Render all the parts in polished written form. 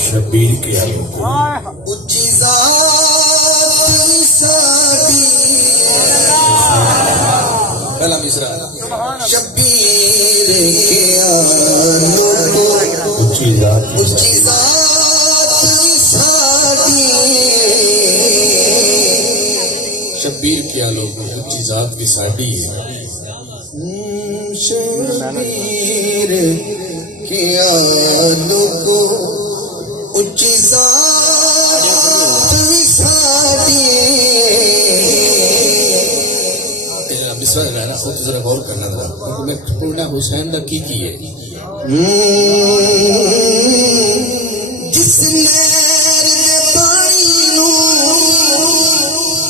شبیر کے آلو اچھی ذات ساڈی پہلا مصرع شبیر کے آلو اچھی ذات اچھی ذات ساڈی شبیر کے آلو اچھی ذات بھی ساڈی ہے شبیر کے آلو اچھی ذات ساڈی مصرع جو ہے نا خود ذرا غور کرنا ذرا کیونکہ میں پورنا حسین دا کی ہے جس نہر دے پانی نو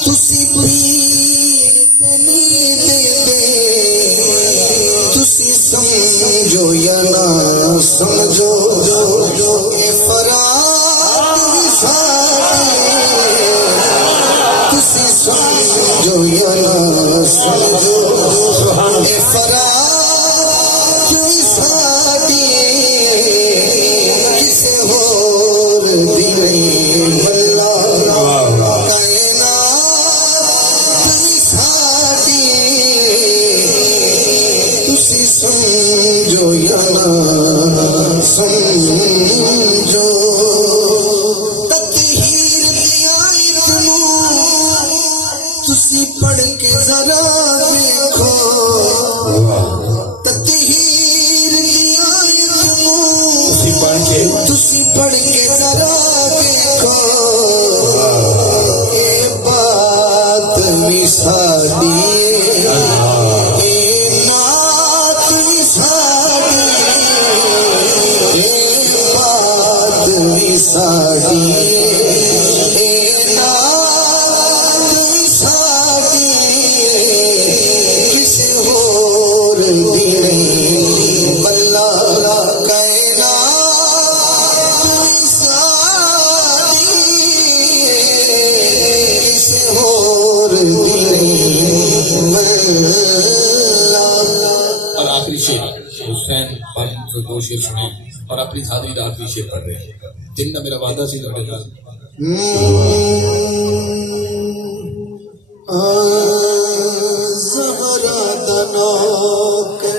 تسی پیر تے نہیں دے تسی سمجھو یا نہ سمجھو اے فرات ساڈی تسی سمجھو یا نہ سمجھو اے فرات ساڈی کسے ہور دی نہیں بھلا کائنات ساڈی تسی سمجھو یا نہ سمجھو تطہیر دی آیت نو تسی پڑھ کے ذرا دیکھو تطہیر دی آیت نو تسی پڑھ کے ذرا دیکھو اے بات بھی ساڈی اے نعت بھی ساڈی اے بات بھی ساڈی اے نعت بھی ساڈی کسے ہور دی نہیں بلا کائنات بھی ساڈی کسے ہور دی نہیں بلا اور آخری شعر حسین پاک سے دو شعر سنے اور اپنی حاضری کا آخری شعر پڑھ رہے ہیں دن کا میرا وعدہ سی تھوڑے نال زہرا دا نوکر